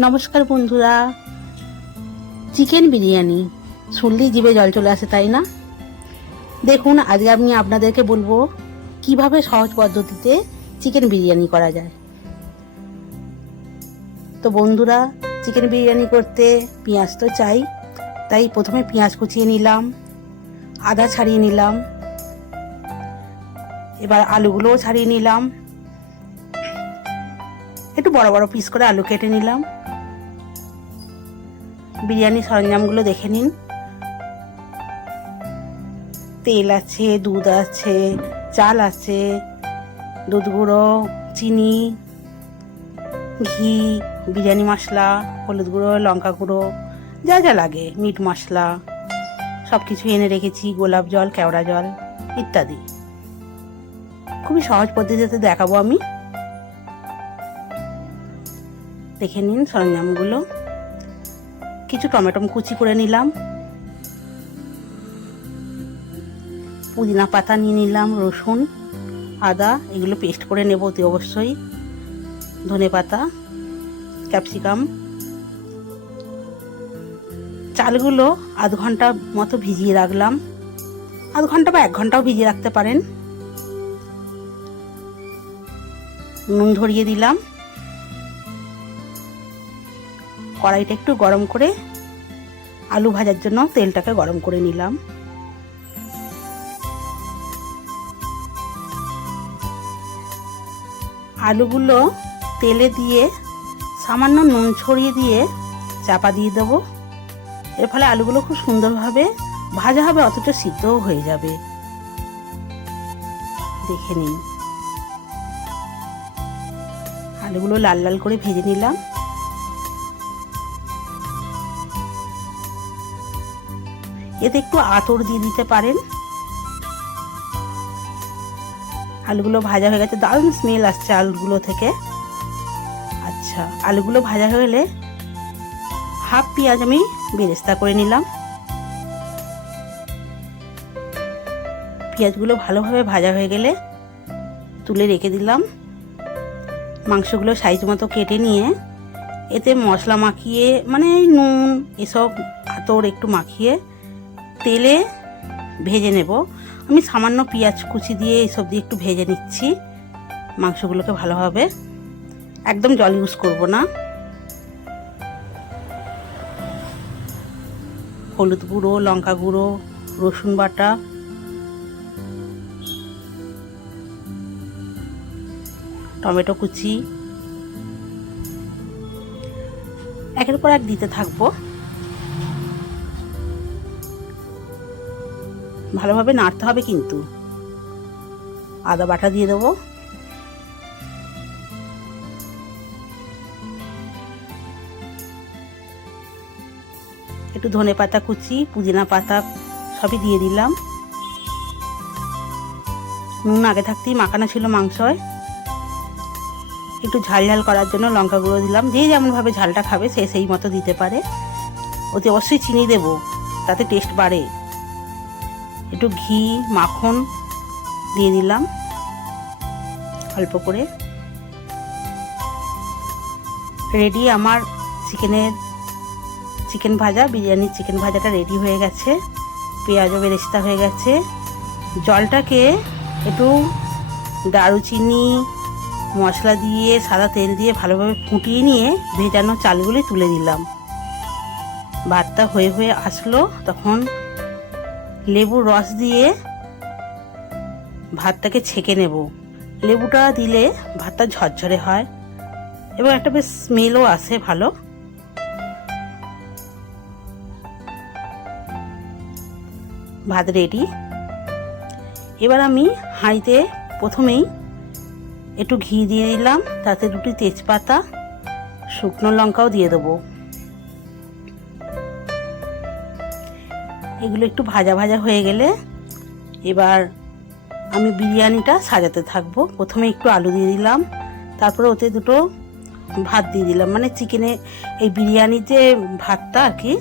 নমস্কার বন্ধুরা, চিকেন বিরিয়ানি শুনলেই জিভে জল চলে আসে, তাই না? দেখুন, আজকে আমি আপনাদেরকে বলবো কিভাবে সহজ পদ্ধতিতে চিকেন বিরিয়ানি করা যায়। তো বন্ধুরা, চিকেন বিরিয়ানি করতে পেঁয়াজ তো চাই, তাই প্রথমে পেঁয়াজ কুচিয়ে নিলাম, আদা ছাড়িয়ে নিলাম, এবার আলুগুলোও ছাড়িয়ে নিলাম, একটু বড় বড় পিস করে আলু কেটে নিলাম। বিরিয়ানি সরঞ্জামগুলো দেখে নিন। তেল আছে, দুধ আছে, চাল আছে, দুধ গুঁড়ো, চিনি, ঘি, বিরিয়ানি মশলা, হলুদ গুঁড়ো, লঙ্কা গুঁড়ো, যা যা লাগে, মিট মশলা সব কিছু এনে রেখেছি, গোলাপ জল, কেওড়া জল ইত্যাদি। খুবই সহজ পদ্ধতিতে দেখাবো আমি, দেখে নিন সরঞ্জামগুলো। কিছু টমেটো কুচি করে নিলাম, পুদিনা পাতা নিয়ে নিলাম, রসুন, আদা এগুলো পেস্ট করে নেব অতি অবশ্যই, ধনে পাতা, ক্যাপসিকাম। চালগুলো আধ ঘন্টা মতো ভিজিয়ে রাখলাম, আধ ঘন্টা বা 1 ঘন্টাও ভিজিয়ে রাখতে পারেন। নুন ধরিয়ে দিলাম, কড়াইটা একটু গরম করে আলু ভাজার জন্য তেলটাকে গরম করে নিলাম। আলুগুলো তেলে দিয়ে সামান্য নুন ছড়িয়ে দিয়ে চাপা দিয়ে দেবো। এর ফলে আলুগুলো খুব সুন্দরভাবে ভাজা হবে, অথচ সিদ্ধও হয়ে যাবে। দেখে নিন, আলুগুলো লাল লাল করে ভেজে নিলাম। এতে একটু আতর দিয়ে দিতে পারেন। আলুগুলো ভাজা হয়ে গেছে, দারুণ স্মেল আসছে আলুগুলো থেকে। আচ্ছা, আলুগুলো ভাজা হয়ে গেলে হাফ পেঁয়াজ আমি বেরেস্তা করে নিলাম। পেঁয়াজগুলো ভালোভাবে ভাজা হয়ে গেলে তুলে রেখে দিলাম। মাংসগুলো সাইজ মতো কেটে নিয়ে এতে মশলা মাখিয়ে, মানে নুন এসব আতর একটু মাখিয়ে তেলে ভেজে নেব। আমি সামান্য পেঁয়াজ কুচি দিয়ে এইসব দিয়ে একটু ভেজে নিচ্ছি মাংসগুলোকে ভালোভাবে, একদম জল ইউজ করব না। হলুদ গুঁড়ো, লঙ্কা গুঁড়ো, রসুন বাটা, টমেটো কুচি একের পর এক দিতে থাকবো। ভালোভাবে নাড়তে হবে কিন্তু। আদা বাটা দিয়ে দেবো, একটু ধনে পাতা কুচি, পুদিনা পাতা সবই দিয়ে দিলাম। নুন আগে থাকতেই মাখানো ছিল মাংসয়। একটু ঝাল ঝাল করার জন্য লঙ্কা গুঁড়ো দিলাম। যে যেমনভাবে ঝালটা খাবে সে সেই মতো দিতে পারে। অতি অবশ্যই চিনি দেব, তাতে টেস্ট বাড়ে। একটু ঘি, মাখন দিয়ে দিলাম অল্প করে। রেডি আমার চিকেন ভাজা, বিরিয়ানির চিকেন ভাজাটা রেডি হয়ে গেছে। পেঁয়াজও বেরেস্তা হয়ে গেছে। জলটাকে একটু দারুচিনি, মশলা দিয়ে, সাদা তেল দিয়ে ভালোভাবে ফুটিয়ে নিয়ে ভেজানো চালগুলি তুলে দিলাম। ভাতটা হয়ে হয়ে আসলো, তখন লেবুর রস দিয়ে ভাতটাকে ছেঁকে নেব। লেবুটা দিলে ভাতটা ঝরঝরে হয় এবং একটা বেশ স্মেলও আসে ভালো। ভাত রেডি। এবার আমি হাঁড়িতে প্রথমেই একটু ঘি দিয়ে দিলাম, তাতে 2টি তেজপাতা, শুকনো লঙ্কাও দিয়ে দেবো। এগুলো একটু ভাজা ভাজা হয়ে গেলে এবার আমি বিরিয়ানিটা সাজাতে থাকবো। প্রথমে একটু আলু দিয়ে দিলাম, তারপরে ওতে 2টো ভাত দিয়ে দিলাম, মানে চিকেনে এই বিরিয়ানির যে ভাতটা আর কি,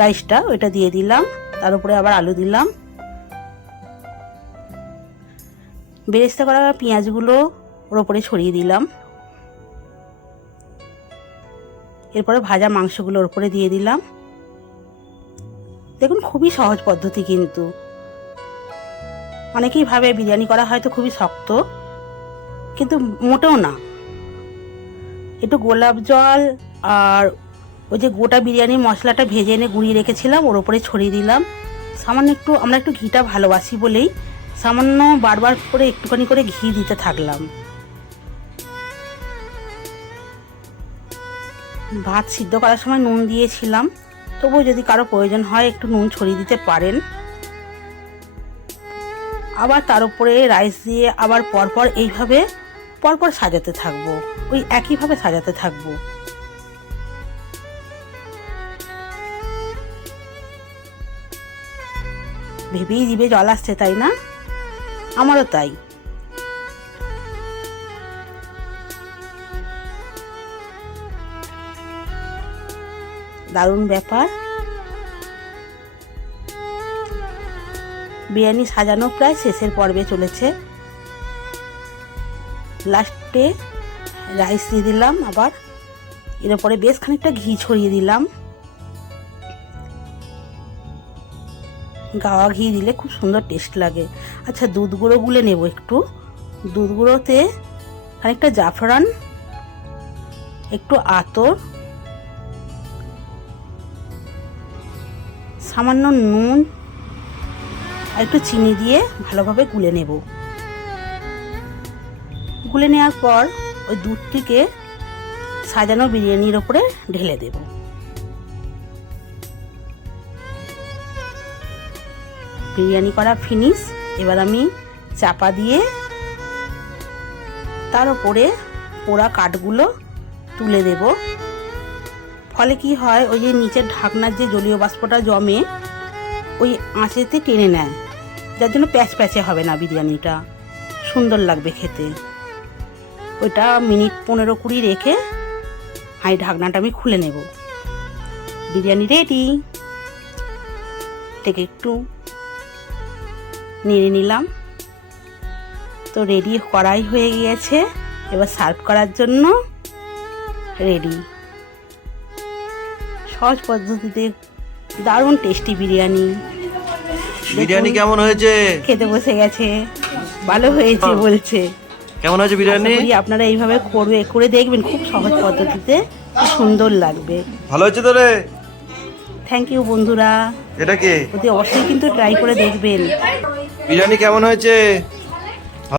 রাইসটা, ওইটা দিয়ে দিলাম। তার উপরে আবার আলু দিলাম। বেরেস্তা করা পেঁয়াজগুলো ওর ওপরে ছড়িয়ে দিলাম। এরপরে ভাজা মাংসগুলোর উপরে দিয়ে দিলাম। দেখুন খুবই সহজ পদ্ধতি, কিন্তু অনেকেই ভাবে বিরিয়ানি করা হয়তো খুবই শক্ত, কিন্তু মোটেও না। একটু গোলাপ জল আর ওই যে গোটা বিরিয়ানির মশলাটা ভেজে এনে গুঁড়িয়ে রেখেছিলাম ওর উপরে ছড়িয়ে দিলাম। সামান্য একটু, আমরা একটু ঘিটা ভালোবাসি বলেই সামান্য বারবার করে একটুখানি করে ঘি দিতে থাকলাম। ভাত সিদ্ধ করার সময় নুন দিয়েছিলাম, তবুও যদি কারো প্রয়োজন হয় একটু নুন ছড়িয়ে দিতে পারেন। আবার তার উপরে রাইস দিয়ে আবার পরপর এইভাবে পরপর সাজাতে থাকবো, ওই একইভাবে সাজাতে থাকবো। ভেবেই জিভে জল আসছে, তাই না? আমারও তাই। দারুণ ব্যাপার। বিরিয়ানি সাজানো প্রায় শেষের পর্বে চলেছে। লাস্টে রাইস দিয়ে দিলাম, আবার এর উপরে বেশ খানিকটা ঘি ছড়িয়ে দিলাম। গাওয়া ঘি দিলে খুব সুন্দর টেস্ট লাগে। আচ্ছা, দুধ গুঁড়ো গুলে নেব একটু। দুধ গুঁড়োতে খানিকটা জাফরান, একটু আতর, সামান্য নুন আর একটু চিনি দিয়ে ভালোভাবে গুলে নেব। গুলে নেওয়ার পর ওই দুধটিকে সাজানো বিরিয়ানির ওপরে ঢেলে দেব। বিরিয়ানি করা ফিনিশ। এবার আমি চাপা দিয়ে তার উপরে পোড়া কাঠগুলো তুলে দেব। ফলে কি হয়, ওই যে নিচের ঢাকনার যে জলীয় বাষ্পটা জমে ওই আঁচেতে টেনে নেয়, যার জন্য প্যাচ প্যাচে হবে না, বিরিয়ানিটা সুন্দর লাগবে খেতে। ওইটা মিনিট 15-20 রেখে হাঁড়ি ঢাকনাটা আমি খুলে নেব। বিরিয়ানি রেডি। থেকে একটু নেড়ে নিলাম, তো রেডি করাই হয়ে গিয়েছে। এবার সার্ভ করার জন্য রেডি। সহজ পদ্ধতিতে দারুণ টেস্টি বিরিয়ানি। বিরিয়ানি কেমন হয়েছে? খেতে বসে গেছে, ভালো হয়েছে বলছে। কেমন হয়েছে বিরিয়ানি? আপনারা এইভাবে করে দেখবেন, খুব সহজ পদ্ধতিতে, খুব সুন্দর লাগবে। ভালো হয়েছে তো রে? থ্যাংক ইউ বন্ধুরা। এটা কে? অবশ্যই কিন্তু ট্রাই করে দেখবেন। বিরিয়ানি কেমন হয়েছে?